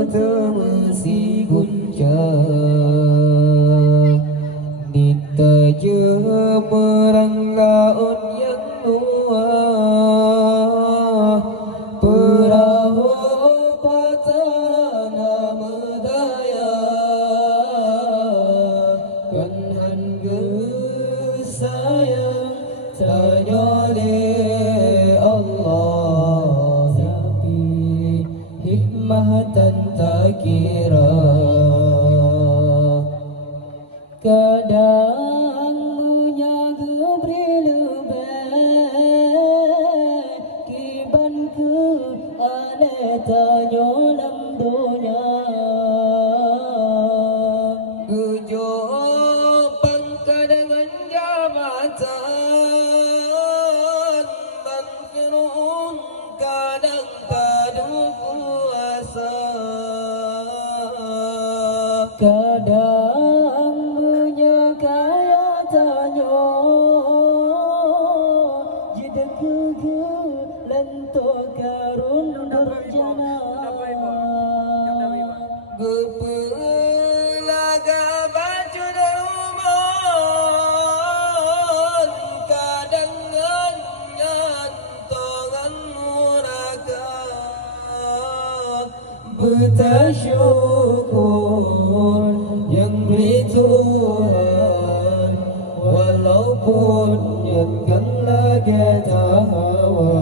bertemu si gunca Nita jemerang laut yang luas Perahu patah nama daya Kanhan sayang tanya oleh Allah Tapi hikmah dan tak kira Kadang menyaga berlebih Kiban ke aneh tanya lam dunia Gejok bangka dengan jabatan Bangkirun kadang kadu kuasa Kadang menyakaya tanya Jeda kege lentok karun berjana Gepelaga baju daruman Kadang nganyan tongan muraka Bertasyukur yang beri Tuhan Walaupun nyakan lagi tak hawa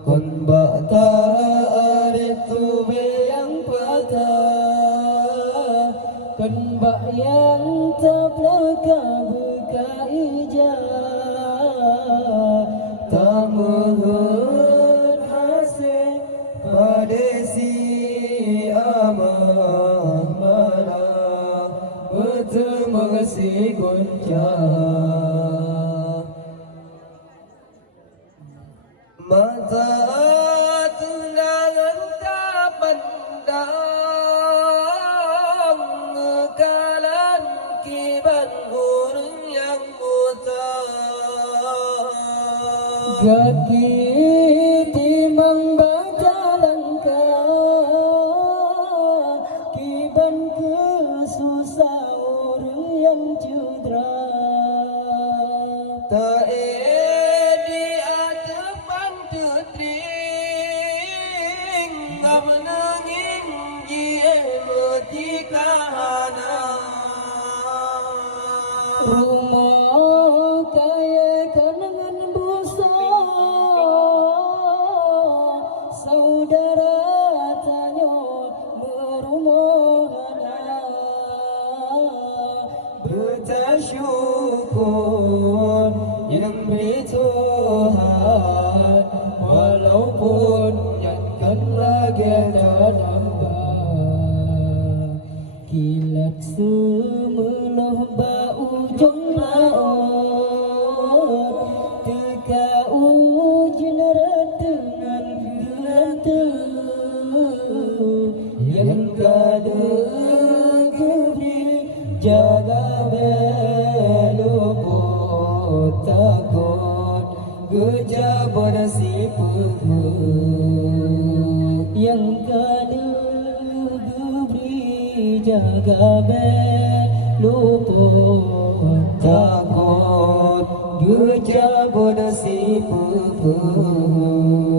Kon bak tak itu yang patah Kon bak yang tak belakang buka ijah Tak mohon hasil pada si amah mana bertemu si gunca mata tunangan tak pandang ngekalan kiban burung yang buta kaki timang baca langkah kiban ke susah orang yang cedera tak di adepan tutring menangin dia mati kahana rumah kaya kenangan busa saudara tanya merumohana bertasyukur yang beri Tuhan walaupun nyakan lagi tak nambah kilat semeluh bau ujung laut teka ujian dengan gerante yang kada kebri jaga beluput takut gejabar si pekut yang kada kebri jaga beluput takut gejabar si pekut